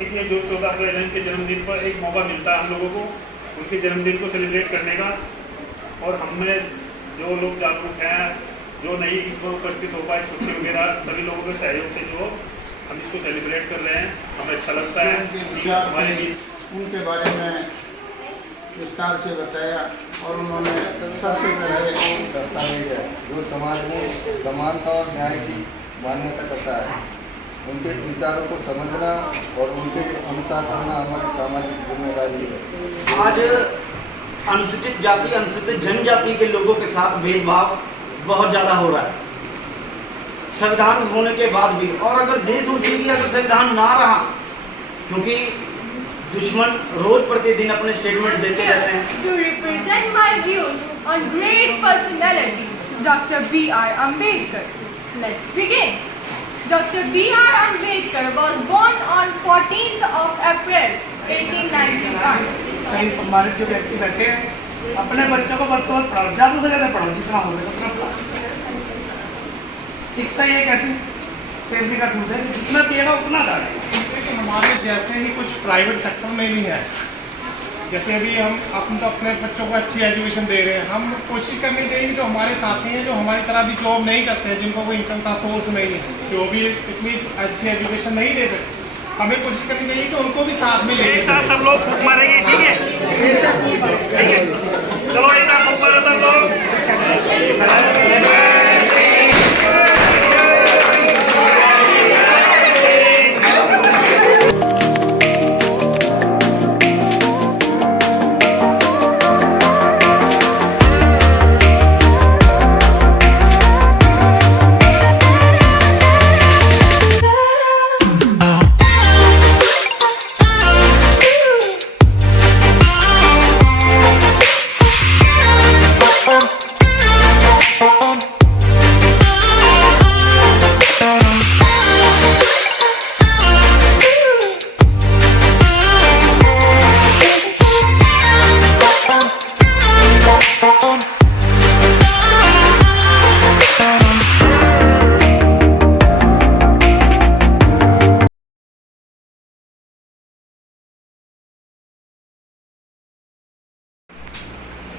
ठीक है, जो 14 अप्रैल के जन्मदिन पर एक मौका मिलता है हम लोगों को उनके जन्मदिन को सेलिब्रेट करने का। और हमने जो लोग जागरूक हैं, जो नहीं इस पर उपस्थित हो पाए, छुट्टी वगैरह, सभी लोगों के सहयोग से जो हम इसको सेलिब्रेट कर रहे हैं, हमें अच्छा लगता है। हमारे बीच उनके बारे में विस्तार से बताया और उन्होंने सबसे पहले दस्तावेज है जो समाज में समानता और न्याय की मान्यता करता है। उनके विचारों को समझना और उनके अनुसार करना हमारी सामाजिक जिम्मेदारी है। आज अनुसूचित जाति अनुसूचित जनजाति के लोगों के साथ भेदभाव बहुत ज़्यादा हो रहा है संविधान होने के बाद भी। और अगर देश सोचिए कि अगर संविधान ना रहा, क्योंकि दुश्मन रोज प्रतिदिन अपने स्टेटमेंट देते रहते हैं। To represent my views on great personality, Dr. B.R. Ambedkar. Let's begin. Dr. B.R. Ambedkar was born on 14th of April 1891. कई सम्मानित जो व्यक्ति बैठे हैं, अपने बच्चों को बस पढ़ाओ, ज़्यादा से ज़्यादा पढ़ाओ, जितना हो सके उतना पढ़ाओ। शिक्षा ही एक ऐसी सेफ्टी का टूल है, जितना पिएगा उतना डालेगा। लेकिन हमारे जैसे ही कुछ प्राइवेट सेक्टर में भी है, जैसे अभी हम तो अपने बच्चों को अच्छी एजुकेशन दे रहे हैं, हम कोशिश करनी चाहिए जो हमारे साथी हैं जो हमारी तरह भी जॉब नहीं करते हैं, जिनको कोई इनकम का सोर्स नहीं है, जो भी इतनी अच्छी एजुकेशन नहीं दे सकते, हमें कोशिश करनी चाहिए कि उनको भी साथ में लेके साथ सब लोग फूंक मारेंगे। ठीक है, चलो एक साथ फूंक मारो सब लोग।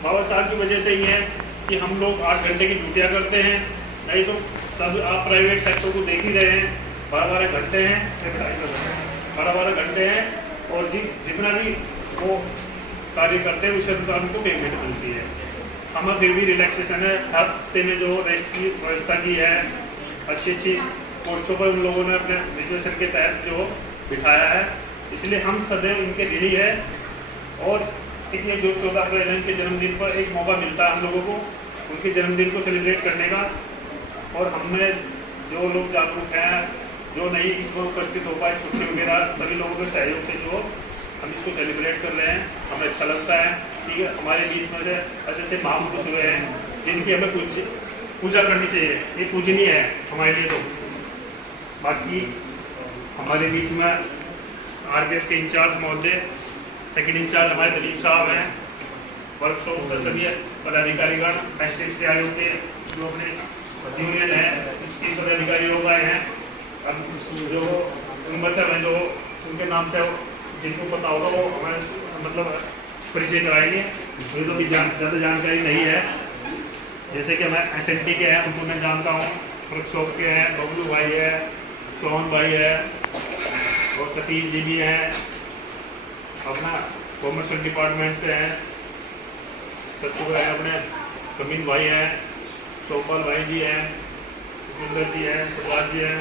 बाबा साहब की वजह से ही है कि हम लोग 8 घंटे की ड्यूटियाँ करते हैं, नहीं तो सब आप प्राइवेट सेक्टर को देख ही रहे हैं, 12-12 घंटे हैं, 12-12 घंटे हैं, और जितना भी वो कार्य करते हैं उसके अनुसार उनको पेमेंट मिलती है। हमें फिर भी रिलैक्सेशन है, हफ्ते में जो रेस्ट की व्यवस्था की है, अच्छी पोस्टों पर उन लोगों ने अपने रिजर्वेशन के तहत जो बिठाया है, इसलिए हम सदैव उनके ऋणी है। और देखिए, जो 14 अप्रैल के जन्मदिन पर एक मौका मिलता है हम लोगों को उनके जन्मदिन को सेलिब्रेट करने का। और हमने जो लोग जागरूक हैं, जो नहीं इस पर उपस्थित हो पाए, छुट्टी वगैरह, सभी लोगों के सहयोग से जो हम इसको सेलिब्रेट कर रहे हैं, हमें अच्छा लगता है। ठीक है, हमारे बीच में से ऐसे महापुरुष हुए हैं जिनकी हमें पूजा करनी चाहिए, ये पूजनीय है हमारे लिए। तो बाकी हमारे बीच में RPF के इंचार्ज महोदय, सेकेंड इंचार्ज हमारे दिलीप साहब हैं, वर्कशॉप से सभी पदाधिकारीगण, SC आयोग के जो अपने यूनियन है उसके पदाधिकारी लोग आए हैं। अब जो उनमें से जो उनके नाम से जिनको पता होगा वो हमें मतलब परिचय कराएंगे, मुझे तो ज़्यादा जानकारी नहीं है। जैसे कि मैं SNT के हैं, उनको मैं जानता हूँ, वर्कशॉप के हैं, बबलू भाई है, सोहन भाई है, और सतीश जी भी हैं, अपना कॉमर्शियल डिपार्टमेंट से हैं, सचिव है अपने कमीन भाई हैं, चौपाल भाई जी हैं, सुंदर जी हैं, सुभाष जी हैं।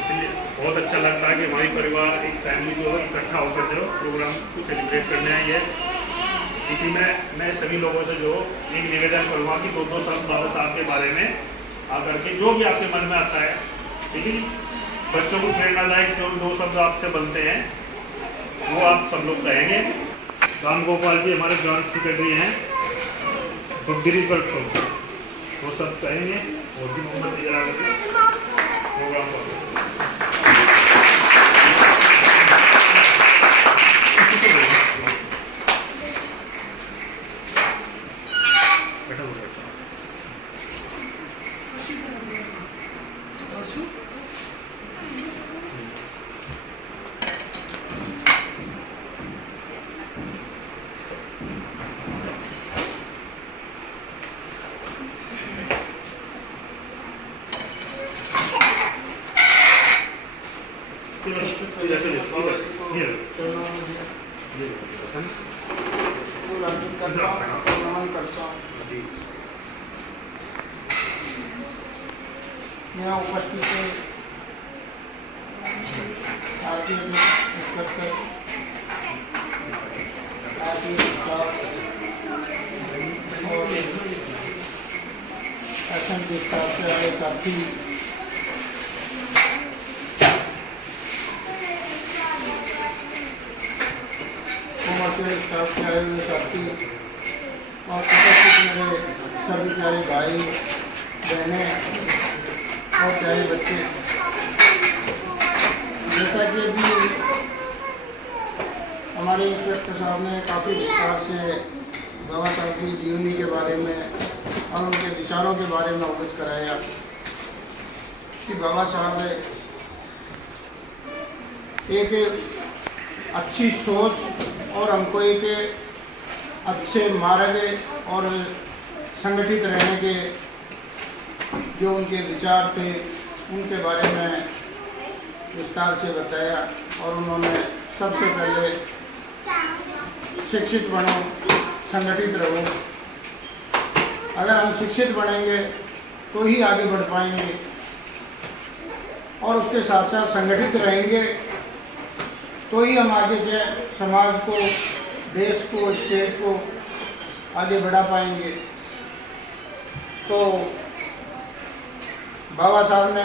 इसलिए बहुत अच्छा लगता है कि हमारी परिवार एक फैमिली जो इकट्ठा होकर जो प्रोग्राम को सेलिब्रेट करने आई है। इसी में मैं सभी लोगों से जो एक निवेदन करूँगा कि 2-2 शब्द बाबा साहब के बारे में आकर के जो भी आपके मन में आता है, लेकिन बच्चों को प्रेरणादायक जो 2 शब्द आपसे बनते हैं वो आप सब लोग कहेंगे। राम गोपाल जी हमारे जॉइंट सेक्रेटरी हैं, गिरीश वर्कशॉप, वो सब कहेंगे और भी मोहम्मद प्रोग्राम पर। चलो ये फूल अर्पित करता हूँ और नमन करता हूँ। यहाँ उपस्थित है आरती इंस्पेक्टर, आरती स्टाफ और एसएमटी स्टाफ से आए साथी, कॉमर्शियल स्टाफ से आए हुए साथी और उपस्थित मेरे सभी प्यारे भाई बहनें और प्यारे बच्चे, जैसा कि अभी हमारे इंस्पेक्टर साहब ने काफ़ी विस्तार से बाबा साहब की जीवनी के बारे में और उनके विचारों के बारे में अवगत कराया कि बाबा साहब एक अच्छी सोच और हमको एक अच्छे मार्ग और संगठित रहने के जो उनके विचार थे उनके बारे में विस्तार से बताया। और उन्होंने सबसे पहले शिक्षित बनो, संगठित रहो। अगर हम शिक्षित बनेंगे तो ही आगे बढ़ पाएंगे और उसके साथ साथ संगठित रहेंगे तो ही हम आगे से समाज को, देश को, स्टेट को आगे बढ़ा पाएंगे। तो बाबा साहब ने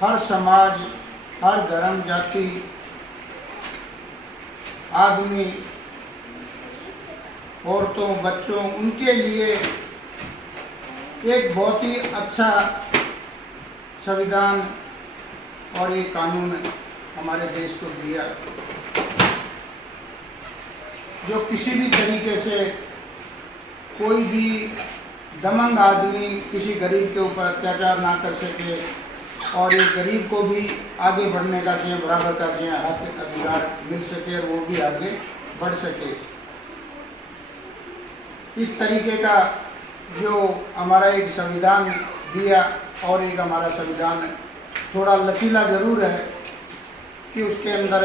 हर समाज, हर धर्म, जाति, आदमी, औरतों, बच्चों, उनके लिए एक बहुत ही अच्छा संविधान और एक कानून हमारे देश को दिया, जो किसी भी तरीके से कोई भी दमंग आदमी किसी गरीब के ऊपर अत्याचार ना कर सके और एक गरीब को भी आगे बढ़ने का चाहिए, बराबर का चाहिए हक, अधिकार मिल सके और वो भी आगे बढ़ सके। इस तरीके का जो हमारा एक संविधान दिया और एक हमारा संविधान थोड़ा लचीला ज़रूर है कि उसके अंदर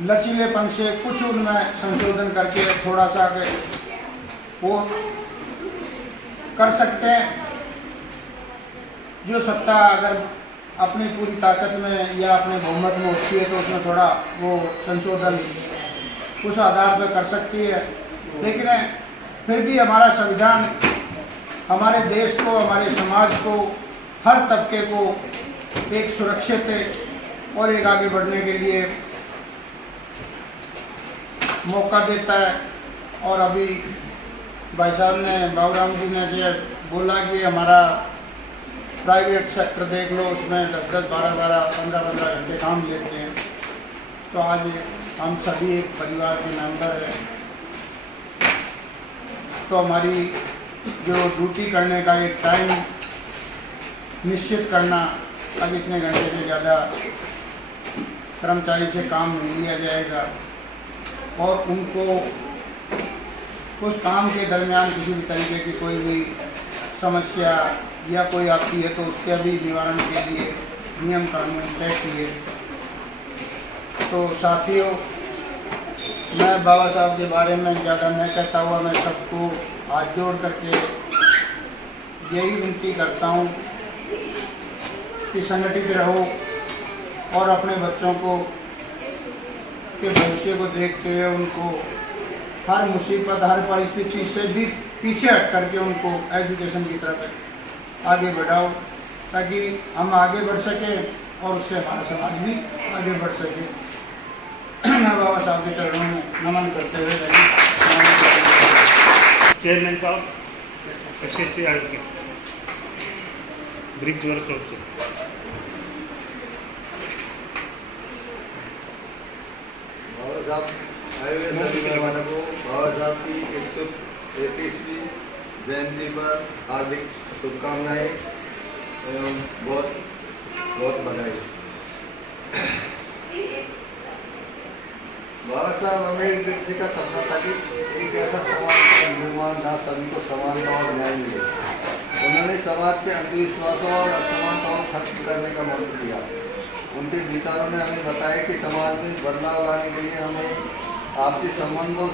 लचीलेपन से कुछ उनमें संशोधन करके थोड़ा सा वो कर सकते हैं। जो सत्ता अगर अपनी पूरी ताकत में या अपने बहुमत में होती है तो उसमें थोड़ा वो संशोधन उस आधार पर कर सकती है, लेकिन फिर भी हमारा संविधान हमारे देश को, हमारे समाज को, हर तबके को एक सुरक्षित और एक आगे बढ़ने के लिए मौका देता है। और अभी भाई साहब ने, बाबूराम जी ने जो बोला कि हमारा प्राइवेट सेक्टर देख लो, उसमें 10-10, 12-12, 15-15 घंटे काम लेते हैं। तो आज हम सभी एक परिवार के मेंबर हैं, तो हमारी जो ड्यूटी करने का एक टाइम निश्चित करना, अब इतने घंटे से ज़्यादा कर्मचारी से काम नहीं लिया जाएगा और उनको उस काम के दरमियान किसी भी तरीके की कोई भी समस्या या कोई आती है तो उसके भी निवारण के लिए नियम कानून तय किए। तो साथियों, मैं बाबा साहब के बारे में ज़्यादा नहीं कहता हुआ मैं सबको हाथ जोड़ करके यही विनती करता हूँ कि संगठित रहो और अपने बच्चों को के भविष्य को देखते हुए उनको हर मुसीबत, हर परिस्थिति से भी पीछे हट करके उनको एजुकेशन की तरफ आगे बढ़ाओ ताकि हम आगे बढ़ सकें और उससे हमारा समाज भी आगे बढ़ सके। मैं बाबा साहब के चरणों में नमन करते हुए चेयरमैन साहब, सेक्रेटरी आगे ब्रिक द्वारा क्लब से बाबा साहब आए हुए सभी मेहमानों को बाबा साहब की 133वीं जयंती पर हार्दिक शुभकामनाएं एवं बहुत बहुत बधाई। बाबा साहब अम्बेडकर जी का सपना था कि एक ऐसा समाज का निर्माण जहाँ सभी को समानता और न्याय मिले। उन्होंने समाज के अंधविश्वासों और असमानताओं को खत्म करने का मंत्र दिया। उनके विचारों ने हमें बताया कि समाज में बदलाव लाने के लिए हमें आपसी संबंधों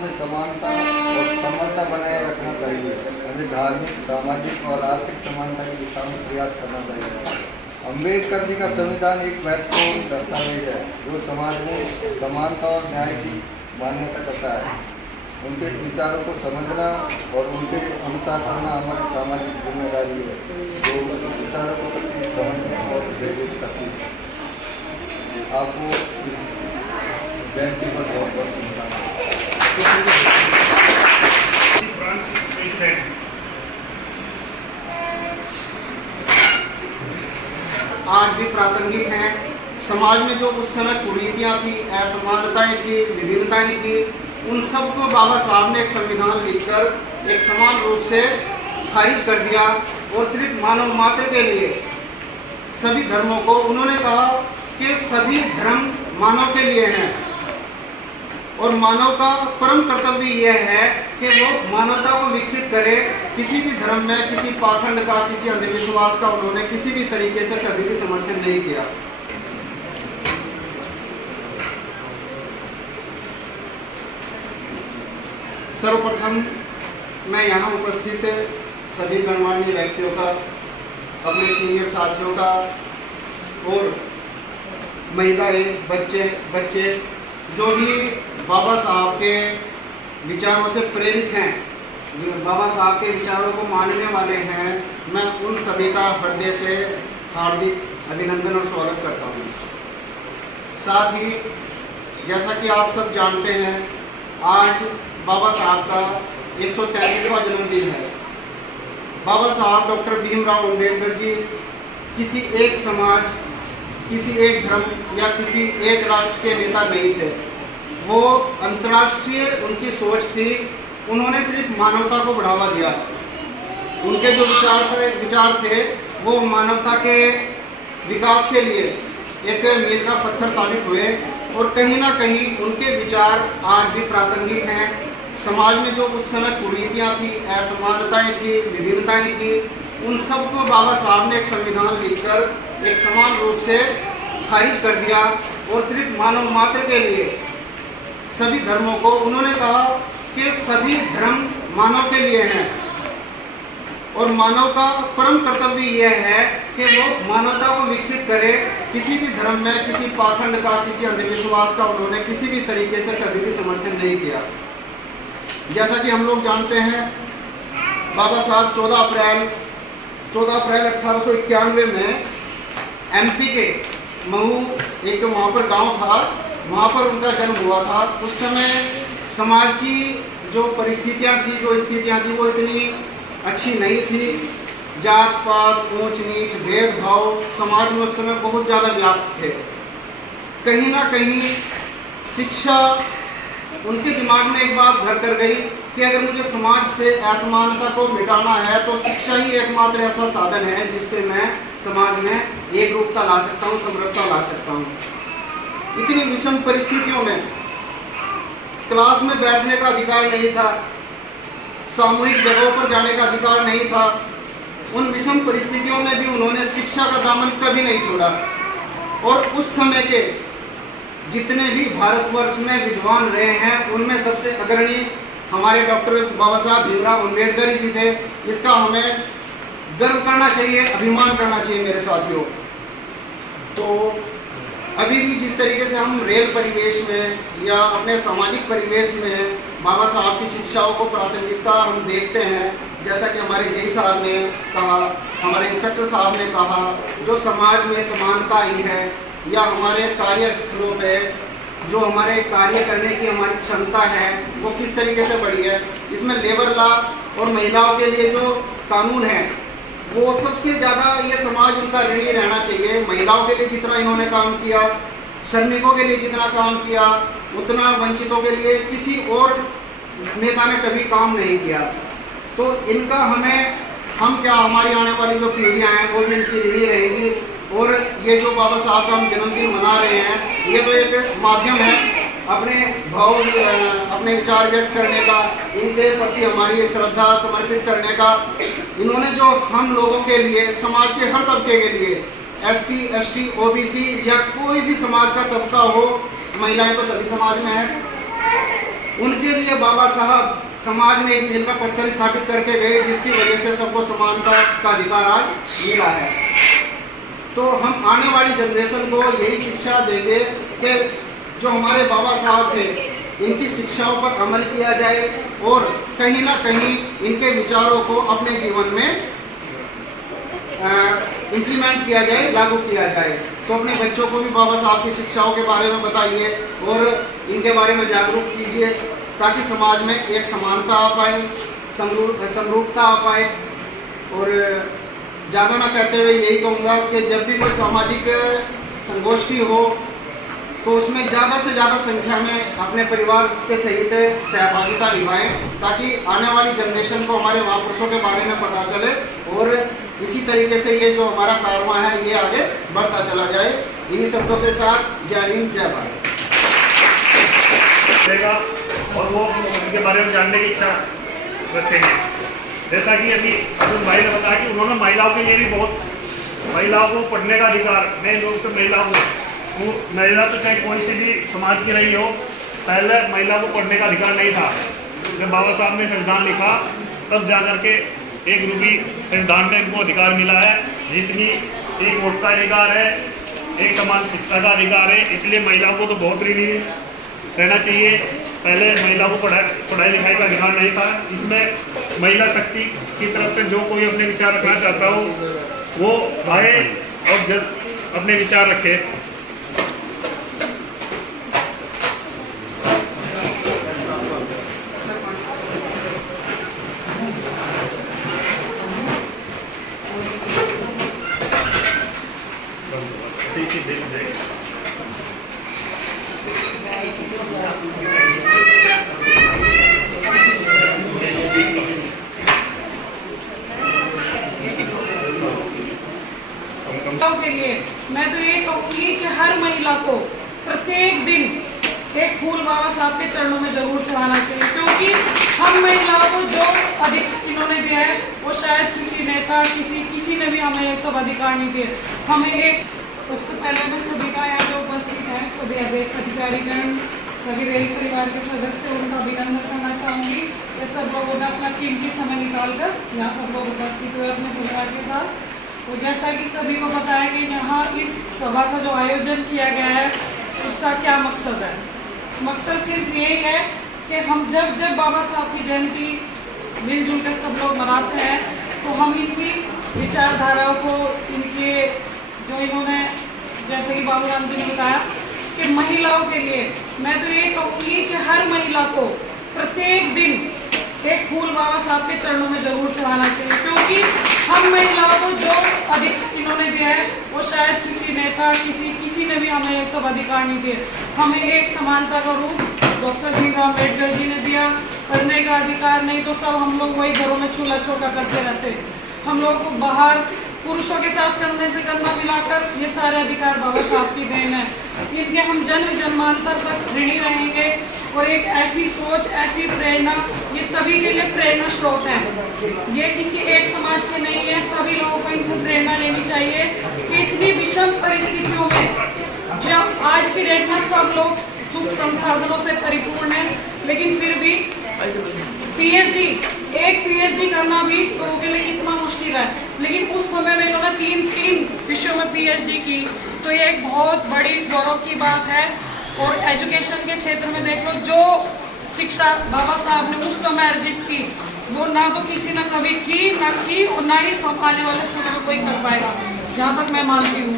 में समानता और समता बनाए रखना चाहिए। हमें धार्मिक, सामाजिक और आर्थिक समानता की दिशा में प्रयास करना चाहिए। अम्बेडकर जी का संविधान एक महत्वपूर्ण दस्तावेज है जो समाज में समानता और न्याय की मान्यता करता है। उनके विचारों को समझना और उनके अनुसार करना हमारी सामाजिक जिम्मेदारी है, जो विचारों को समझने और प्रेरित करती है। आपको इस जयंती पर बहुत बहुत शुभकामनाएं। आज भी प्रासंगिक हैं। समाज में जो उस समय कुरीतियाँ थी, असमानताएं थी, विभिन्नताएं थी, उन सबको बाबा साहब ने एक संविधान लिखकर एक समान रूप से खारिज कर दिया और सिर्फ मानव मात्र के लिए सभी धर्मों को उन्होंने कहा कि सभी धर्म मानव के लिए हैं और मानव का परम कर्तव्य यह है कि वो मानवता को विकसित करे। किसी भी धर्म में किसी पाखंड का, किसी अंधविश्वास का उन्होंने किसी भी तरीके से कभी भी समर्थन नहीं किया। सर्वप्रथम मैं यहाँ उपस्थित सभी गणमान्य व्यक्तियों का, अपने सीनियर साथियों का और महिलाएं, बच्चे जो भी बाबा साहब के विचारों से प्रेरित हैं, बाबा साहब के विचारों को मानने वाले हैं, मैं उन सभी का हृदय से हार्दिक अभिनंदन और स्वागत करता हूँ। साथ ही जैसा कि आप सब जानते हैं, आज बाबा साहब का 143वां जन्मदिन है। बाबा साहब डॉक्टर भीमराव अम्बेडकर जी किसी एक समाज, किसी एक धर्म या किसी एक राष्ट्र के नेता नहीं थे। वो अंतर्राष्ट्रीय उनकी सोच थी। उन्होंने सिर्फ मानवता को बढ़ावा दिया। उनके जो विचार थे वो मानवता के विकास के लिए एक मील का पत्थर साबित हुए और कहीं ना कहीं उनके विचार आज भी प्रासंगिक हैं। समाज में जो उस समय कुरीतियाँ थी, असमानताएं थी, विभिन्नताएं थी, उन सबको बाबा साहब ने एक संविधान लिखकर एक समान रूप से खारिज कर दिया और सिर्फ मानव मात्र के लिए सभी धर्मों को उन्होंने कहा कि सभी धर्म मानव के लिए हैं और मानव का परम कर्तव्य यह है कि वो मानवता को विकसित करे। किसी भी धर्म में किसी पाखंड का, किसी अंधविश्वास का उन्होंने किसी भी तरीके से कभी भी समर्थन नहीं किया। जैसा कि हम लोग जानते हैं, बाबा साहब 14 अप्रैल 1891 में एमपी के महू, एक वहाँ पर गांव था, वहाँ पर उनका जन्म हुआ था। उस समय समाज की जो परिस्थितियाँ थी, जो स्थितियाँ थी, वो इतनी अच्छी नहीं थी। जात पात, ऊंच नीच, भेदभाव समाज में उस समय बहुत ज़्यादा व्याप्त थे। कहीं ना कहीं शिक्षा उनके दिमाग में एक बात घर कर गई कि अगर मुझे समाज से असमानता को मिटाना है तो शिक्षा ही एकमात्र ऐसा साधन है जिससे मैं समाज में एक रूपता ला सकता हूँ, समरसता ला सकता हूँ। इतनी विषम परिस्थितियों में क्लास में बैठने का अधिकार नहीं था, सामूहिक जगहों पर जाने का अधिकार नहीं था। उन विषम परिस्थितियों में भी उन्होंने शिक्षा का दामन कभी नहीं छोड़ा और उस समय के जितने भी भारतवर्ष में विद्वान रहे हैं उनमें सबसे अग्रणी हमारे डॉक्टर बाबा साहब भीमराव अम्बेडकर जी थे। इसका हमें गर्व करना चाहिए, अभिमान करना चाहिए मेरे साथियों। तो अभी भी जिस तरीके से हम रेल परिवेश में या अपने सामाजिक परिवेश में बाबा साहब की शिक्षाओं को प्रासंगिकता हम देखते हैं, जैसा कि हमारे जय साहब ने कहा, हमारे इंस्पेक्टर साहब ने कहा, जो समाज में समानता आई है या हमारे कार्यस्थलों पे जो हमारे कार्य करने की हमारी क्षमता है वो किस तरीके से बढ़ी है। इसमें लेबर लॉ और महिलाओं के लिए जो कानून है वो सबसे ज़्यादा ये समाज उनका ऋणी रहना चाहिए। महिलाओं के लिए जितना इन्होंने काम किया, श्रमिकों के लिए जितना काम किया, उतना वंचितों के लिए किसी और नेता ने कभी काम नहीं किया। तो इनका हम क्या, हमारी आने वाली जो पीढ़ियाँ हैं वो भी इनकी ऋणी रहेंगी। और ये जो बाबा साहब का हम जन्मदिन मना रहे हैं ये तो एक माध्यम है अपने भाव अपने विचार व्यक्त करने का, इनके प्रति हमारी श्रद्धा समर्पित करने का। इन्होंने जो हम लोगों के लिए, समाज के हर तबके के लिए, SC, ST, OBC या कोई भी समाज का तबका हो, महिलाएं तो सभी समाज में है, उनके लिए बाबा साहब समाज में एक मील का पत्थर स्थापित करके गए, जिसकी वजह से सबको समानता का अधिकार आज मिला है। तो हम आने वाली जनरेशन को यही शिक्षा देंगे कि जो हमारे बाबा साहब थे, इनकी शिक्षाओं पर अमल किया जाए और कहीं ना कहीं इनके विचारों को अपने जीवन में इम्प्लीमेंट किया जाए, लागू किया जाए। तो अपने बच्चों को भी बाबा साहब की शिक्षाओं के बारे में बताइए और इनके बारे में जागरूक कीजिए, ताकि समाज में एक समानता आ पाए, समरूपता आ पाए। और ज़्यादा ना कहते हुए यही कहूँगा कि जब भी कोई सामाजिक संगोष्ठी हो तो उसमें ज़्यादा से ज़्यादा संख्या में अपने परिवार के सहित सहभागिता निभाएं, ताकि आने वाली जनरेशन को हमारे महापुरुषों के बारे में पता चले और इसी तरीके से ये जो हमारा कारवां है ये आगे बढ़ता चला जाए। इन्हीं शब्दों के साथ जय हिंद, जय भारत। और वो उनके बारे में जानने की इच्छा रखेंगे। जैसा कि अभी अर्जुन भाई ने बताया कि उन्होंने महिलाओं के लिए भी बहुत, महिलाओं को पढ़ने का अधिकार, मेन रूप से महिलाओं को, महिला तो चाहे कोई सी भी समाज की रही हो, पहले महिला को पढ़ने का अधिकार नहीं था। जब बाबा साहब ने संविधान लिखा तब जा करके एक रूपी संविधान में इनको अधिकार मिला है, जितनी एक वोट का अधिकार है, एक समान शिक्षा का अधिकार है। इसलिए महिलाओं को तो बहुत ऋणी रहना चाहिए। पहले महिलाओं को पढ़ाई लिखाई का अधिकार नहीं था। इसमें महिला शक्ति की तरफ से जो कोई अपने विचार रखना चाहता हो वो आए और जब अपने विचार रखे। के लिए मैं तो ये कहूँगी कि हर महिला को प्रत्येक दिन एक फूल बाबा साहब के चरणों में जरूर चढ़ाना चाहिए, क्योंकि हम महिलाओं को जो अधिकार इन्होंने दिया है वो शायद किसी नेता किसी ने भी हमें ये सब अधिकार नहीं दिए। हमें एक सबसे पहले मैं सभी का यहाँ जो उपस्थित है, सभी अधिकारीगण, सभी रेल परिवार के सदस्य, उनका अभिनंदन करना चाहूँगी कि सब लोगों ने अपना कीमती समय निकाल कर यहाँ सब लोग उपस्थित हुए अपने परिवार के साथ। तो जैसा कि सभी को बताया कि यहाँ इस सभा का जो आयोजन किया गया है उसका क्या मकसद है। मकसद सिर्फ यही है कि हम जब बाबा साहब की जयंती मिलजुल कर सब लोग मनाते हैं तो हम इनकी विचारधाराओं को, इनके जो इन्होंने, जैसे कि बाबू राम जी ने बताया कि महिलाओं के लिए मैं तो ये कहूँगी कि हर महिला को प्रत्येक दिन एक फूल बाबा साहब के चरणों में जरूर चढ़ाना चाहिए, क्योंकि हम महिलाओं को जो अधिकार इन्होंने दिया है वो शायद किसी नेता किसी ने भी हमें ये सब अधिकार नहीं दिए। हमें एक समानता का रूप डॉक्टर भीमराव अम्बेडकर जी ने दिया, पढ़ने का अधिकार नहीं तो सब हम लोग वही घरों में चूल्हा चौका करते रहते। हम लोग को बाहर पुरुषों के साथ करने से करना मिलाकर ये सारे अधिकार बाबा साहब की देन है। इनके हम जन्म जन्मांतर तक ऋणी रहेंगे और एक ऐसी सोच, ऐसी प्रेरणा, ये सभी के लिए प्रेरणा स्रोत है। ये किसी एक समाज के नहीं है, सभी लोगों को इनसे प्रेरणा लेनी चाहिए कि इतनी विषम परिस्थितियों में, जब आज की डेट में सब लोग सुख संसाधनों से परिपूर्ण है, लेकिन फिर भी एक पीएचडी करना भी लोगों के लिए कितना मुश्किल है, लेकिन उस समय में इन्होंने तीन विषयों में पीएचडी की, तो ये एक बहुत बड़ी गौरव की बात है। और एजुकेशन के क्षेत्र में देख लो, जो शिक्षा बाबा साहब ने उस समय अर्जित की वो ना तो किसी ने कभी की और ना ही आने वाले समय में कोई कर पाएगा, जहाँ तक मैं मानती हूँ।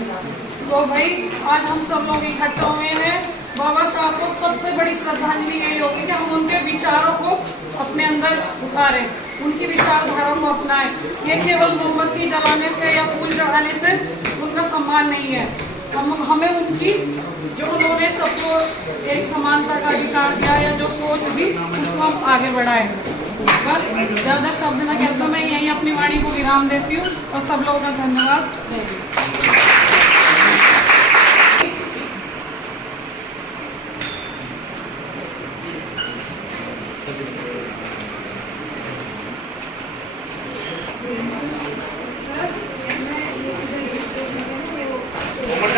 तो भाई आज हम सब लोग इकट्ठा हुए हैं, बाबा साहब को सबसे बड़ी श्रद्धांजलि यही होगी कि हम उनके विचारों को अपने अंदर उतारें, उनकी विचारधारा को अपनाएं। ये केवल मोमबत्ती जलाने से या फूल चढ़ाने से उनका सम्मान नहीं है। हमें उनकी जो उन्होंने सबको एक समानता का अधिकार दिया या जो सोच दी उसको हम आगे बढ़ाएं। बस ज़्यादा शब्द न कहता, मैं यहीं अपनी वाणी को विराम देती हूँ और सब लोगों का धन्यवाद।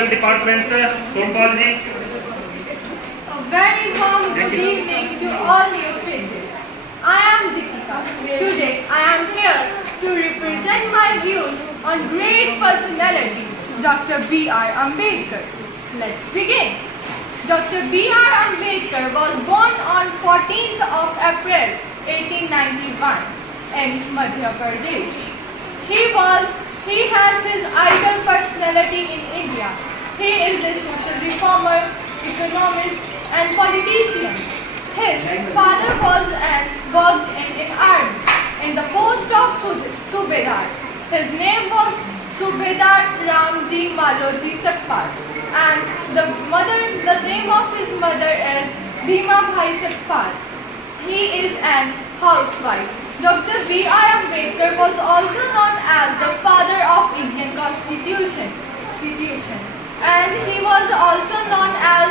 सोशल डिपार्टमेंट से सोमपाल जी। A very warm good evening to all new faces. I am Deepika. Today I am here to represent my views on great personality, Dr. B.R. Ambedkar. Let's begin. Dr. B.R. Ambedkar was born on 14th of April 1891 in Madhya Pradesh. He has his ideal personality in India. He is a social reformer, economist and politician. His father was and worked in army in the post of Subedar. His name was Subedar Ramji Maloji Sakpal, and the name of his mother is Bhima Bhai Sakpal. He is an housewife. Dr. B.R. Ambedkar was also known as the father of Indian Constitution, and he was also known as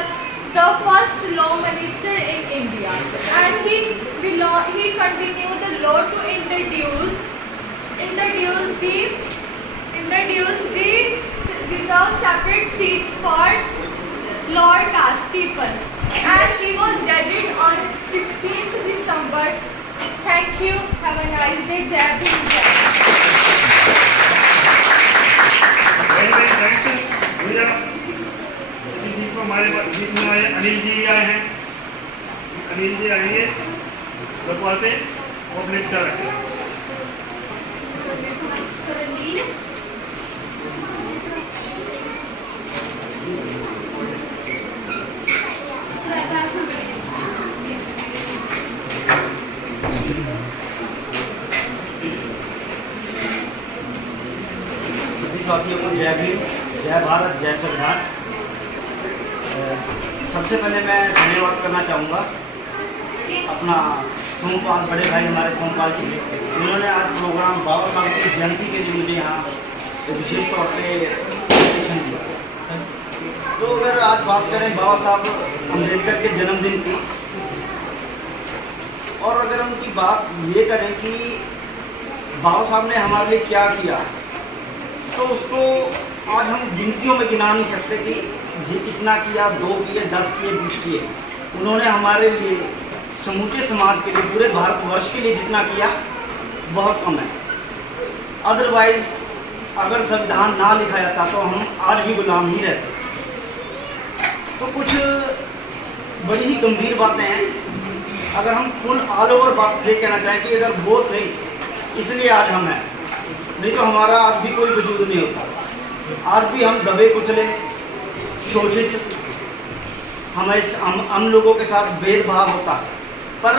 the first law minister in India, and he continued the law to introduce the reserved separate seats for lower caste people, and he was deaded on 16th December. Thank you. Have a nice day. Jai Bhim, Jai. Very thanks भैया। जी को हमारे बीच में आए अनिल जी आए हैं। अनिल जी आइए लोकवा से और लेक्चर रखें। साथियों को जय भीम, जय भारत, जय संविधान। सबसे पहले मैं धन्यवाद करना चाहूँगा अपना सोमपाल, बड़े भाई हमारे सोमपाल जी, जिन्होंने आज प्रोग्राम बाबा साहब की जयंती के लिए मुझे यहाँ विशेष तौर पे इन्विटेशन दिया। तो अगर आज बात करें बाबा साहब अम्बेडकर के जन्मदिन की, और अगर उनकी बात ये करें कि बाबा साहब ने हमारे लिए क्या किया, तो उसको आज हम गिनतियों में गिना नहीं सकते कि ये कितना किया, 2 किए, 10 किए, 20 किए। उन्होंने हमारे लिए, समूचे समाज के लिए, पूरे भारतवर्ष के लिए जितना किया बहुत कम है। अदरवाइज अगर संविधान ना लिखा जाता तो हम आज भी गुलाम ही रहते। तो कुछ बड़ी ही गंभीर बातें हैं। अगर हम फुल ऑल ओवर बात ये कहना चाहें कि अगर वो थे इसलिए आज हम हैं, नहीं तो हमारा आज भी कोई वजूद नहीं होता। आज भी हम दबे कुचले, शोषित, हम लोगों के साथ भेदभाव होता है। पर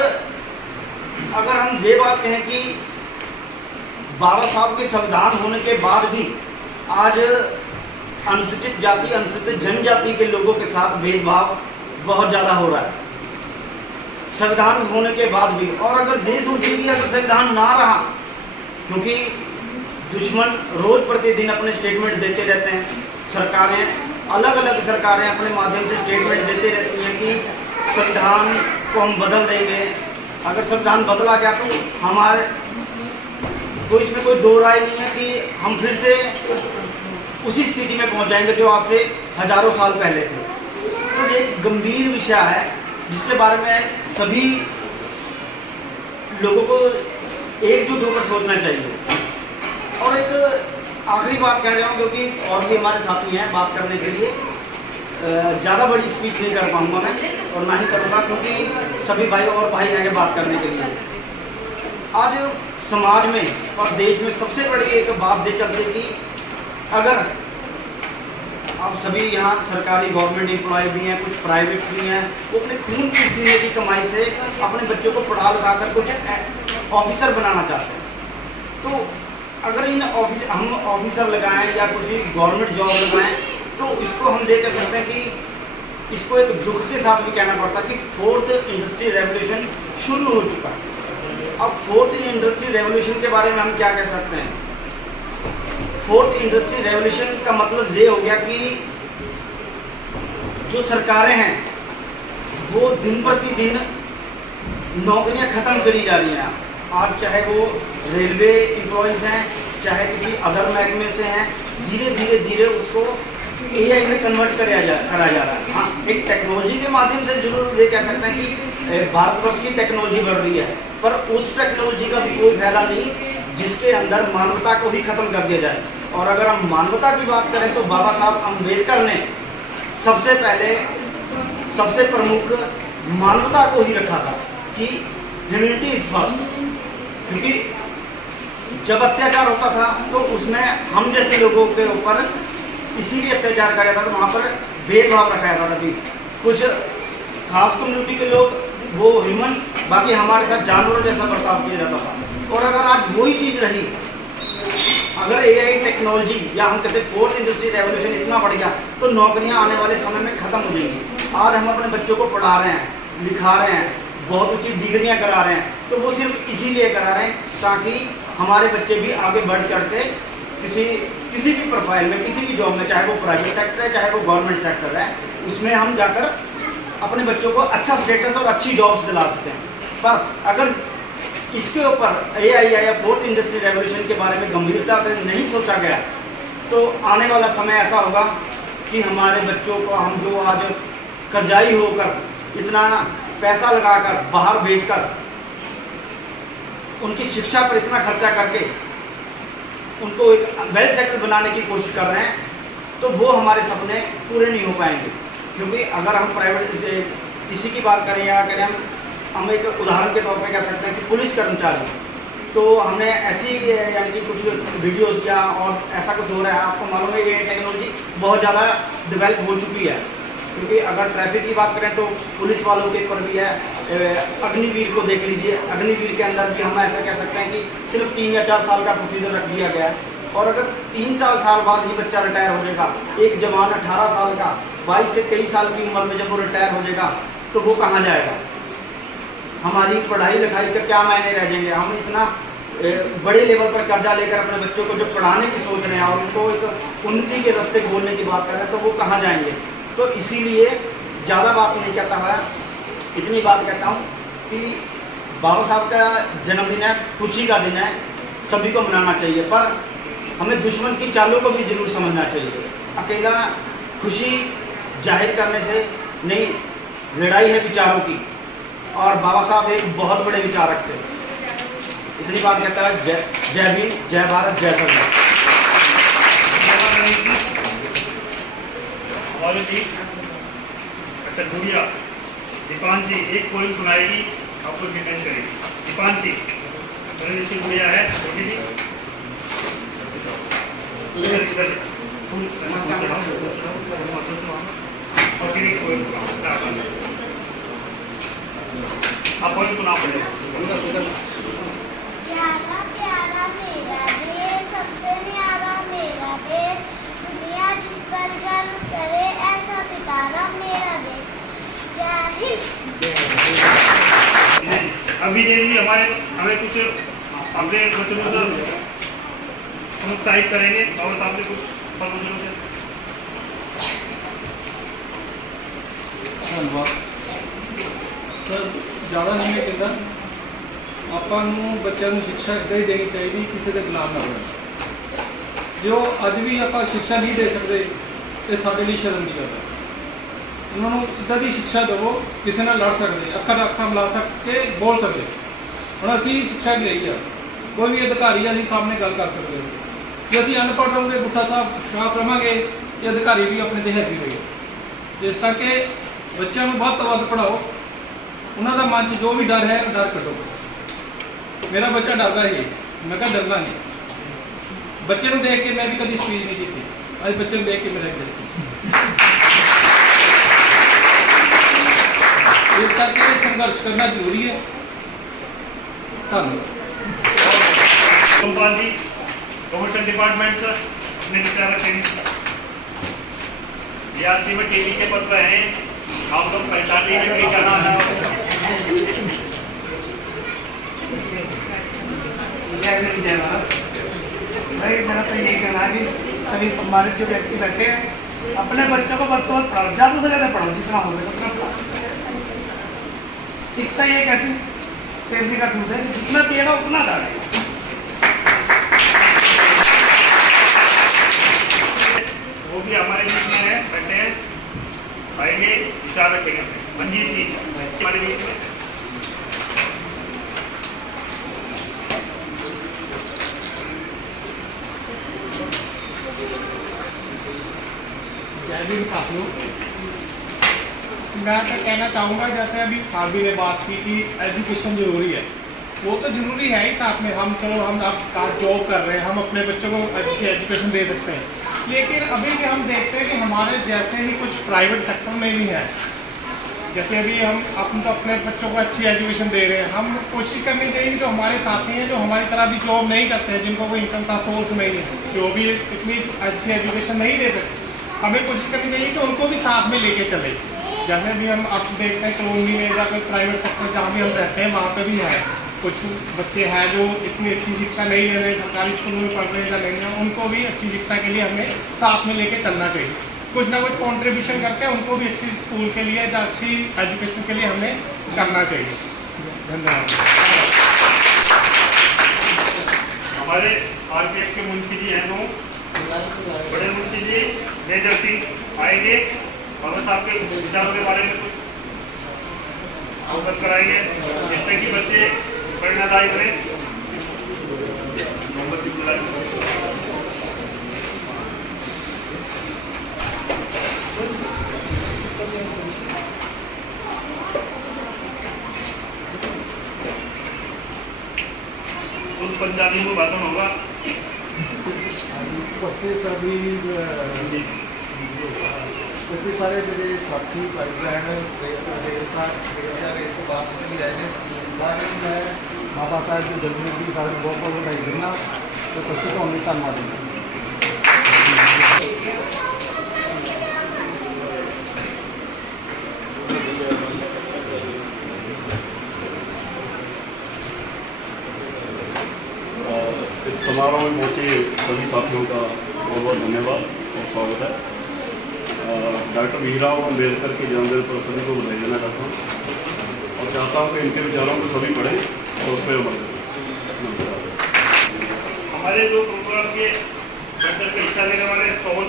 अगर हम ये बात कहें कि बाबा साहब के संविधान होने के बाद भी आज अनुसूचित जाति, अनुसूचित जनजाति के लोगों के साथ भेदभाव बहुत ज़्यादा हो रहा है संविधान होने के बाद भी। और अगर ये सोचिए कि अगर संविधान ना रहा, क्योंकि दुश्मन रोज प्रतिदिन अपने स्टेटमेंट देते रहते हैं, सरकारें अलग अलग सरकारें अपने माध्यम से स्टेटमेंट देते रहती हैं कि संविधान को हम बदल देंगे। अगर संविधान बदला गया तो हमारे तो इसमें कोई दो राय नहीं है कि हम फिर से उसी स्थिति में पहुंच जाएंगे जो आज से हजारों साल पहले थे। तो ये एक गंभीर विषय है जिसके बारे में सभी लोगों को एकजुट होकर सोचना चाहिए। और एक आखिरी बात कहना चाहूँ, क्योंकि और भी हमारे साथी हैं बात करने के लिए, ज़्यादा बड़ी स्पीच नहीं कर पाऊँगा मैं और ना ही करूँगा, क्योंकि सभी भाई और भाई आएंगे बात करने के लिए। आज समाज में और देश में सबसे बड़ी एक बात ये चलती कि अगर आप सभी यहाँ सरकारी गवर्नमेंट एम्प्लॉय भी हैं, कुछ प्राइवेट भी हैं, वो अपने खून की पसीने की कमाई से अपने बच्चों को पढ़ा लिखा कर कुछ ऑफिसर बनाना चाहते हैं। तो अगर इन हम ऑफिसर लगाएं या कुछ गवर्नमेंट जॉब लगाएं, तो इसको हम ये कह सकते हैं कि इसको एक दुख के साथ भी कहना पड़ता है कि 4th इंडस्ट्री रेवोल्यूशन शुरू हो चुका है। अब 4th इंडस्ट्री रेवोल्यूशन के बारे में हम क्या कह सकते हैं? 4th इंडस्ट्री रेवोल्यूशन का मतलब ये हो गया कि जो सरकारें हैं वो दिन प्रतिदिन नौकरियां खत्म करी जा रही हैं। आज चाहे वो रेलवे एम्प्लॉयज़ हैं, चाहे किसी अदर महकमे से हैं, धीरे धीरे उसको AI में कन्वर्ट करा जा रहा है। हाँ, एक टेक्नोलॉजी के माध्यम से जरूर ये कह सकते हैं कि भारतवर्ष की टेक्नोलॉजी बढ़ रही है, पर उस टेक्नोलॉजी का भी कोई फायदा नहीं जिसके अंदर मानवता को ही खत्म कर दिया जाए। और अगर हम मानवता की बात करें तो बाबा साहब अम्बेडकर ने सबसे पहले सबसे प्रमुख मानवता को ही रखा था कि ह्यूमैनिटी इज फर्स्ट। क्योंकि जब अत्याचार होता था तो उसमें हम जैसे लोगों के ऊपर इसीलिए अत्याचार किया था, तो वहाँ पर भेदभाव रखा जाता था कि कुछ खास कम्युनिटी के लोग वो ह्यूमन, बाकी हमारे साथ जानवरों जैसा बर्ताव किया जाता था। और अगर आज वही चीज़ रही, अगर AI टेक्नोलॉजी या हम कहते हैं फोर्थ इंडस्ट्री रेवोल्यूशन इतना बढ़ गया तो नौकरियां आने वाले समय में ख़त्म हो जाएंगी। आज हम अपने बच्चों को पढ़ा रहे हैं, लिखा रहे हैं, बहुत ऊंची डिग्रियां करा रहे हैं, तो वो सिर्फ इसीलिए करा रहे हैं ताकि हमारे बच्चे भी आगे बढ़ चढ़ के किसी भी प्रोफाइल में, किसी भी जॉब में, चाहे वो प्राइवेट सेक्टर है चाहे वो गवर्नमेंट सेक्टर है, उसमें हम जाकर अपने बच्चों को अच्छा स्टेटस और अच्छी जॉब्स दिला सकते हैं। पर अगर इसके ऊपर AI या फोर्थ इंडस्ट्री रेवोल्यूशन के बारे में गंभीरता से नहीं सोचा गया तो आने वाला समय ऐसा होगा कि हमारे बच्चों को हम जो आज कर्जाई होकर इतना पैसा लगाकर बाहर भेजकर उनकी शिक्षा पर इतना खर्चा करके उनको एक वेल सेटल बनाने की कोशिश कर रहे हैं, तो वो हमारे सपने पूरे नहीं हो पाएंगे। क्योंकि अगर हम प्राइवेट से किसी की बात करें या करें, हम एक उदाहरण के तौर पे कह सकते हैं कि पुलिस कर्मचारी, तो हमने ऐसी यानी कि कुछ वीडियोस या और ऐसा कुछ हो रहा है, आपको मालूम है ये टेक्नोलॉजी बहुत ज़्यादा डेवलप हो चुकी है। क्योंकि अगर ट्रैफिक की बात करें तो पुलिस वालों के ऊपर भी है, अग्निवीर को देख लीजिए, अग्निवीर के अंदर भी हम ऐसा कह सकते हैं कि सिर्फ 3 या 4 साल का प्रोसीजर रख दिया गया है। और अगर 3-4 साल बाद ही बच्चा रिटायर हो जाएगा, एक जवान 18 साल का 22 से 23 साल की उम्र में जब वो रिटायर हो जाएगा तो वो कहाँ जाएगा? हमारी पढ़ाई लिखाई का क्या मायने रह जाएंगे? हम इतना बड़े लेवल पर कर्जा लेकर अपने बच्चों को जब पढ़ाने की सोच रहे हैं और उनको एक उन्नति के रास्ते खोलने की बात कर रहे हैं, तो वो कहाँ जाएंगे? तो इसीलिए ज़्यादा बात नहीं कहता है, इतनी बात कहता हूँ कि बाबा साहब का जन्मदिन है, खुशी का दिन है, सभी को मनाना चाहिए, पर हमें दुश्मन की चालों को भी जरूर समझना चाहिए। अकेला खुशी जाहिर करने से नहीं, लड़ाई है विचारों की, और बाबा साहब एक बहुत बड़े विचारक थे। इतनी बात कहता है। जय भीम, जय भारत, जय संविधान। अच्छा गुड़िया दीपांशी एक पोएम सुनाएगी, आपको डिफेंस करेगी। दीपांशी इसकी गुड़िया है छोटी सी, इधर और फिर एक पोएम आप पोएम सुना पड़ेगा। प्यारा प्यारा मेरा देश, सबसे प्यारा मेरा देश, दुनिया जिस पर गर्व करे ऐसा सितारा मेरा देश। जय हिंद। अभी भी हमें कुछ अपने बच्चों से हम उत्साहित करेंगे बाबा साहब ने कुछ बच्चों से। ਸਰ ਜ਼ਿਆਦਾ ਨਹੀਂ ਕਹਿੰਦਾ, ਆਪਾਂ ਨੂੰ ਬੱਚਿਆਂ ਨੂੰ ਸਿੱਖਿਆ ਇੱਦਾਂ ਹੀ ਦੇਣੀ ਚਾਹੀਦੀ, ਕਿਸੇ ਦੇ ਗੁਲਾਮ ਨਾ ਬਣਨ। ਜੋ ਅੱਜ ਵੀ ਆਪਾਂ ਸਿੱਖਿਆ ਨਹੀਂ ਦੇ ਸਕਦੇ ਇਹ ਸਾਡੇ ਲਈ ਸ਼ਰਮ ਦੀ ਗੱਲ ਹੈ। ਉਹਨਾਂ ਨੂੰ ਇੱਦਾਂ ਦੀ ਸਿੱਖਿਆ ਦਿਓ ਕਿਸੇ ਨਾਲ ਲੜ ਸਕਦੇ, ਅੱਖਾਂ ਨਾਲ ਅੱਖਾਂ ਮਿਲਾ ਕੇ ਬੋਲ ਸਕਦੇ। ਹੁਣ ਅਸੀਂ ਸਿੱਖਿਆ ਲਈ ਆ, ਕੋਈ ਵੀ ਅਧਿਕਾਰੀ ਅਸੀਂ ਸਾਹਮਣੇ ਗੱਲ ਕਰ ਸਕਦੇ ਹਾਂ। ਜੇ ਅਸੀਂ ਅਨਪੜ੍ਹ ਰਹਾਂਗੇ, ਪੁੱਠਾ ਛਾਪ ਰਵਾਂਗੇ, ਇਹ ਅਧਿਕਾਰੀ ਵੀ ਆਪਣੇ ਤੇ ਹੈਵੀ ਹੋਏ। ਇਸ ਕਰਕੇ ਬੱਚਿਆਂ ਨੂੰ ਵੱਧ ਤੋਂ ਵੱਧ ਪੜ੍ਹਾਓ, ਉਹਨਾਂ ਦਾ ਮਨ 'ਚ ਜੋ ਵੀ ਡਰ ਹੈ ਉਹ ਡਰ ਕੱਢੋ। ਮੇਰਾ ਬੱਚਾ ਡਰਦਾ ਸੀ, ਮੈਂ ਕਿਹਾ ਡਰਨਾ ਨਹੀਂ। ਬੱਚੇ ਨੂੰ ਦੇਖ ਕੇ ਮੈਂ ਵੀ ਕਦੀ ਸਪੀਚ ਨਹੀਂ ਕੀਤੀ, ਅੱਜ ਬੱਚੇ ਨੂੰ ਦੇਖ ਕੇ ਮੇਰਾ ਦਿੱਤੀ। ਇਸ ਕਰਕੇ ਸੰਘਰਸ਼ ਕਰਨਾ ਜ਼ਰੂਰੀ ਹੈ। ਧੰਨਵਾਦ। Gopal ji commercial department sir अपने विचार रखेंगे। बीआरसी में टीवी के पद पर हैं, आप लोग पहचान लीजिए क्या नाम है। जय भारत। भाई मेरा तो यही कहना है कि सभी सम्मानित जो व्यक्ति बैठे हैं अपने बच्चों को बच्चों को पढ़ाओ, ज़्यादा से ज़्यादा पढ़ाओ, जितना हो सके उतना पढ़ाओ। शिक्षा ही एक ऐसी सेफ्टी का दूध है, जितना पिएगा उतना डालेगा। वो भी हमारे मैं तो कहना चाहूँगा जैसे अभी साबी ने बात की कि एजुकेशन ज़रूरी है, वो तो ज़रूरी है ही। साथ में हम चलो हम आप जॉब कर रहे हैं, हम अपने बच्चों को अच्छी एजुकेशन दे सकते हैं, लेकिन अभी भी हम देखते हैं कि हमारे जैसे ही कुछ प्राइवेट सेक्टर में भी है। जैसे अभी हम तो अपने बच्चों को अच्छी एजुकेशन दे रहे हैं, हम कोशिश करनी चाहिए जो हमारे साथी हैं जो हमारी तरह भी जॉब नहीं करते हैं, जिनको कोई इनकम का सोर्स नहीं है, जो भी इतनी अच्छी एजुकेशन नहीं दे सकते, हमें कोशिश करनी चाहिए कि उनको भी साथ में लेके चले। जैसे भी हम आप देखते हैं कॉलोनी में या कोई प्राइवेट सेक्टर जहाँ भी हम रहते हैं वहाँ पर भी है कुछ बच्चे हैं जो इतनी अच्छी शिक्षा नहीं ले रहे, सरकारी स्कूलों में पढ़ रहे हैं या नहीं है, उनको भी अच्छी शिक्षा के लिए हमें साथ में लेके चलना चाहिए। कुछ ना कुछ कंट्रीब्यूशन करके उनको भी अच्छी स्कूल के लिए या अच्छी एजुकेशन के लिए हमें करना चाहिए। धन्यवाद। हमारे आरपीएफ के मुंशी जी हैं, वो बड़े मुंशी जी मेजर सिंह आएंगे, बाबा साहब के विचारों के बारे में कुछ अवगत कराएंगे, जिससे कि बच्चे प्रेरणादायी बने। मोहम्मद पंजाबी में भाषण होगा। इतने सारे मेरे साथी भाई बहन इसके बाद मैं बाबा साहब की जन्मदिन की सारे बहुत बहुत बधाई देना, तो कुछ तो हमें धन्यवाद देना। इस समारोह में पहुँचे सभी साथियों का बहुत बहुत धन्यवाद और स्वागत है। डॉक्टर भीमराव अम्बेडकर के जन्मदिन पर सभी को बधाई देना चाहता हूँ और चाहता हूँ कि इनके विचारों को सभी पढ़ें और उस पर अमल करें। हमारे जो प्रोग्राम के बढ़ के हिस्सा लेने वाले सोहन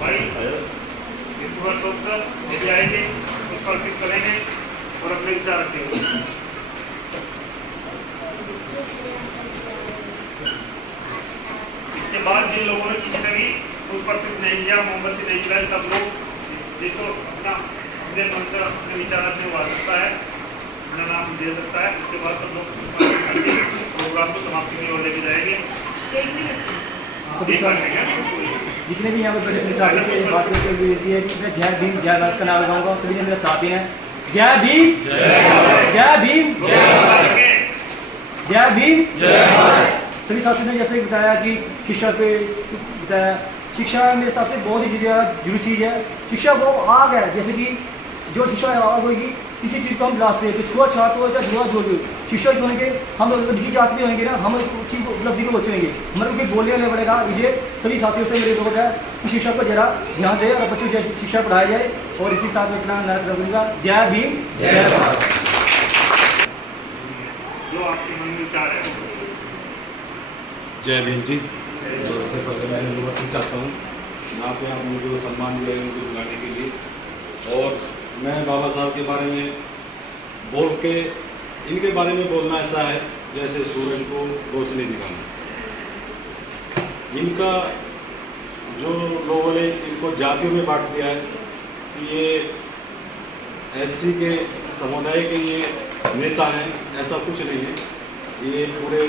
भाई सर ये भी आएंगे, उस पर फिर करेंगे और अपने विचार रखेंगे। इसके बाद जिन लोगों ने किसी ने भी उस पर फिर नहीं किया, मोमबत्ती नहीं जलाई, सब लोग जिसको अपना अपने मन से अपने विचार में आ सकता है, अपना नाम दे सकता है। उसके बाद सब लोग प्रोग्राम को समाप्ति की ओर लेके जाएंगे। जितने भी यहाँ पर बड़े साथी से बात करते हुए है कि मैं जय भीम जय भारत का नाम लगाऊंगा। सभी ने मेरे साथी हैं। जय भीम, जय भीम, जय भीम। सभी साथियों ने जैसे बताया कि शिक्षा पे बताया, शिक्षा मेरे हिसाब से बहुत ही जरूरी चीज़ है। शिक्षा वो आग है, जैसे कि जो शिक्षा आग होगी किसी चीज़ को हम लाते हैं, तो छुआ छात हो या छुआ जो भी शिक्षा जो होंगे, हम निजी जात भी होंगे ना, हम अच्छी उपलब्धि को बचेंगे, हमारे उनके बोलने वाले पड़ेगा। ये सभी साथियों से मेरे रोग है कि शिक्षा को जरा ध्यान दें और बच्चों को शिक्षा पढ़ाई जाए। और इसी साथ में अपना नारा करूँगा, जय भीम जय भारत। जो आपके मन में विचार है। जय भीम जी। सबसे पहले मैं धन्यवाद चाहता हूँ यहाँ पे आप मुझे जो सम्मान दिया है उनको बुलाने के लिए। और मैं बाबा साहब के बारे में बोल के इनके बारे में बोलना ऐसा है जैसे सूरज को रोशनी दिखाना। इनका जो लोगों ने इनको जातियों में बांट दिया है कि ये एससी के समुदाय के ये नेता हैं, ऐसा कुछ नहीं है। ये पूरे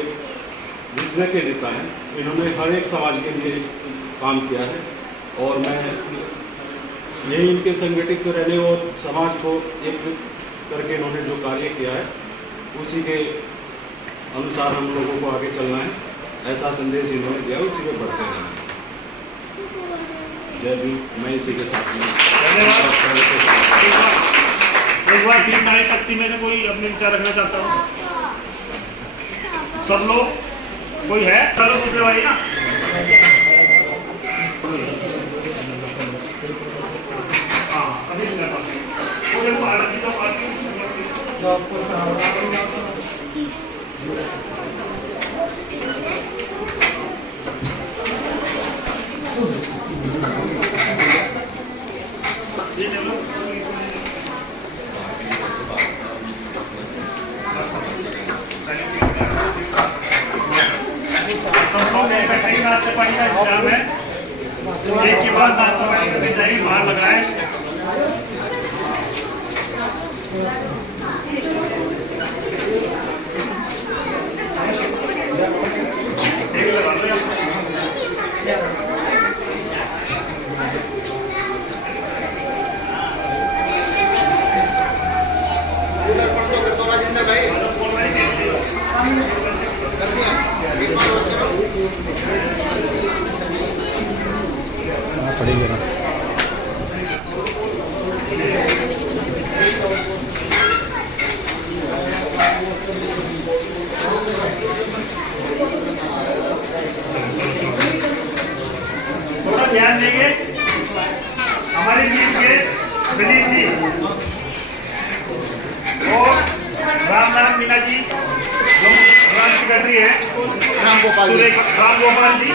विश्व के नेता हैं। इन्होंने हर एक समाज के लिए काम किया है और मैं यही इनके संगठित रहने और समाज को एक करके इन्होंने जो कार्य किया है उसी के अनुसार हम लोगों को आगे चलना है, ऐसा संदेश इन्होंने दिया, उसी में बढ़ते रहना है। जय भीम। मैं इसी के साथ एक बार फिर नारी शक्ति में से कोई अपने विचार रखना चाहता हूँ। सब लोग कोई है? चलो दूसरे भाई ना। हाँ अभी पानी का इंतजाम है। एक के बाद नाश्ता पानी करके जाएगी, बाहर लग रहा है। थोड़ा ध्यान देंगे हमारी टीम के विनीत जी और राम मीना जी जो ब्रांच सेक्रेटरी है, राम गोपाल जी।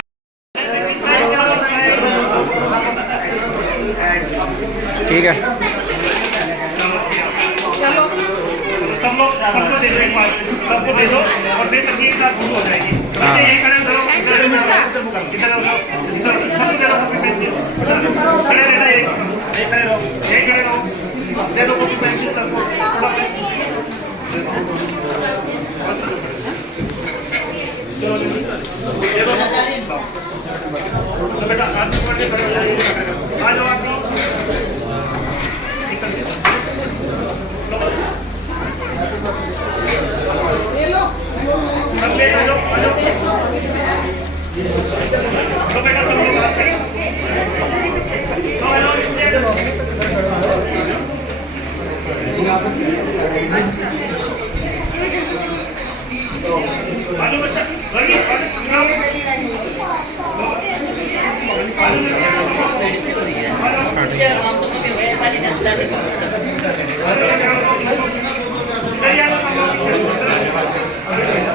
ठीक है, चलो सबको दे दो, एक बार सबको दे दो और दे सबकी एक साथ शुरू हो जाएगी। बच्चे यही खड़े हो, इधर सबको दे दो कॉपी पेंसिल, खड़े रहना, एक खड़े रहो, दे दो कॉपी पेंसिल सबको। चलो दे दो बेटा, हाथ में पकड़ के खड़े हो जाइए। आ जाओ आप लोग, ये लो सब ले लो, आ जाओ तो बेटा सब लोग बात करें। तो आ जाओ, आलू बच्चा रवि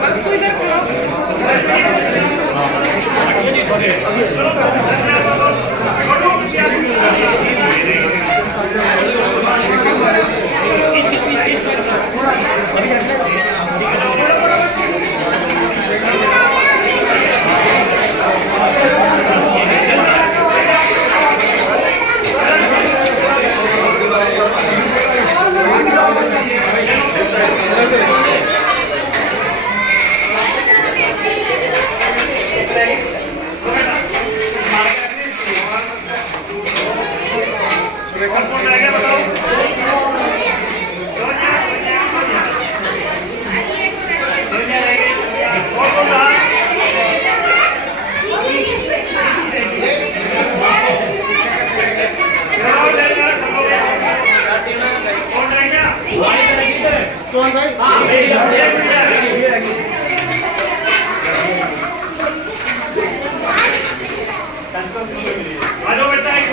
बक्सू इधर खड़ा कौन भाई? आलो बेटा, एक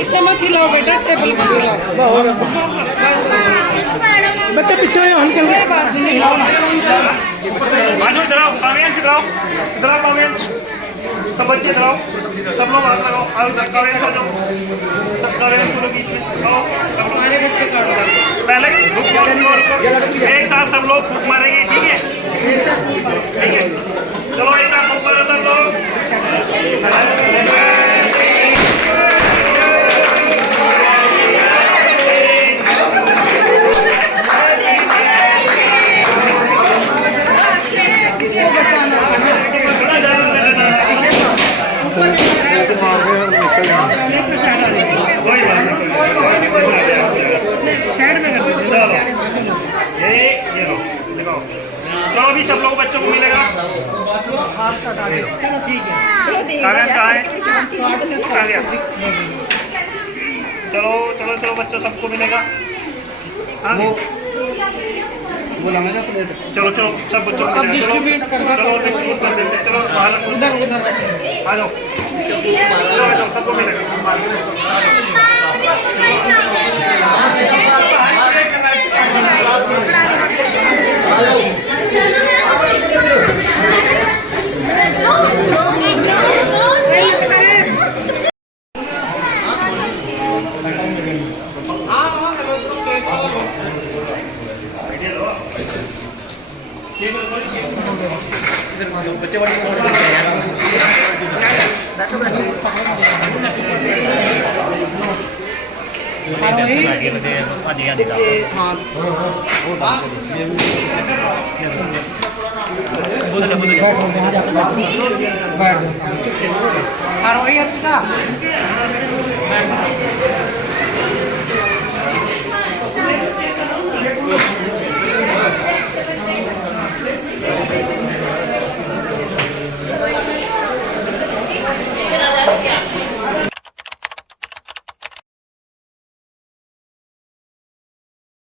इसे मत हिलाओ बेटा, टेबल पर हिलाओ। बच्चा पीछे में हम कोई बात नहीं, हिलाओ ना। बाजू इधर आओ, काव्यांश इधर आओ, इधर आओ काव्यांश, सब बच्चे इधर आओ, सब लोग हाथ लगाओ, आओ इधर काव्यांश आ जाओ, सब काव्यांश पूरे बीच में आओ, सब सारे बच्चे काटो। पहले रुको, एक साथ सब लोग फूंक मारेंगे, ठीक है? चलो एक साथ फूंक मारो सब लोग। चलो अभी सब लोग बच्चों को मिलेगा। चलो ठीक है, चलो चलो चलो बच्चों सबको मिलेगा। चलो चलो सब बच्चों को मिलेगा। डिस्ट्रीब्यूट कर दो, चलो डिस्ट्रीब्यूट कर देते, चलो बाहर आ जाओ, चलो सबको मिलेगा। No, हाँ